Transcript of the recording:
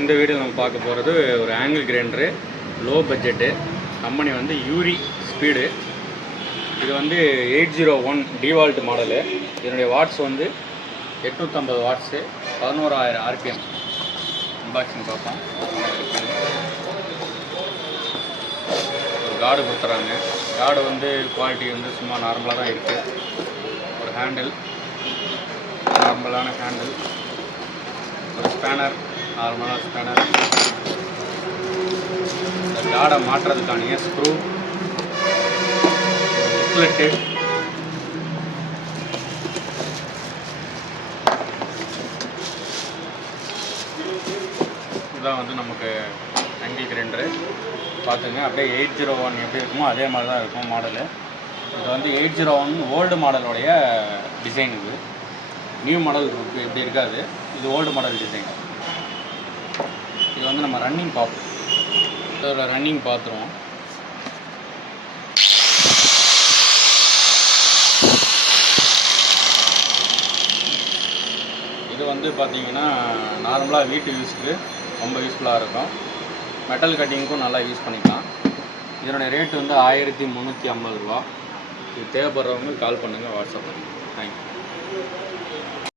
இந்த வீடியோ நம்ம பார்க்க போகிறது ஒரு angle grinder low budget company வந்து யூரி ஸ்பீடு இது வந்து eight zero one DeWalt model இதனுடைய வாட்ஸ் வந்து எட்நூற்றம்பது வாட்ஸு பதினோராயிரம் ஆர்பிஎம் அன்பாக்சிங் பார்ப்போம். ஒரு கார்டு கொடுத்துறாங்க. கார்டு வந்து குவாலிட்டி வந்து சும்மா நார்மலாக தான் இருக்குது ஒரு ஹேண்டில் நார்மலான ஹேண்டில் ஒரு ஸ்பேனர் நார்மலாக ஸ்பேனர் இந்த ஜாடை மாட்டுறதுக்கான ஸ்க்ரூ புக்லெட்டு இதுதான் வந்து நமக்கு ஆங்கிள் கிரைண்டரு பார்த்துங்க அப்படியே எயிட் ஜீரோ ஒன் எப்படி இருக்குமோ அதே மாதிரி தான் இருக்கும் மாடலு இது வந்து எயிட் ஜீரோ ஒன் ஓல்டு மாடலுடைய டிசைன் இது. நியூ மாடல் இருக்குது இப்படி இருக்காது. இது ஓல்டு மாடல் டிசைன் வந்து நம்ம ரன்னிங் பார்ப்போம் இதோட ரன்னிங் பார்த்துருவோம் இது வந்து பார்த்தீங்கன்னா நார்மலாக வீட்டு யூஸுக்கு ரொம்ப யூஸ்ஃபுல்லாக இருக்கும். மெட்டல் கட்டிங்க்கும் நல்லா யூஸ் பண்ணிக்கலாம். இதனுடைய ரேட் வந்து ஆயிரத்தி முந்நூற்றி ஐம்பது ரூபா. இது தேவைப்படுறவங்க கால் பண்ணுங்கள் வாட்ஸ்அப் தேங்க்யூ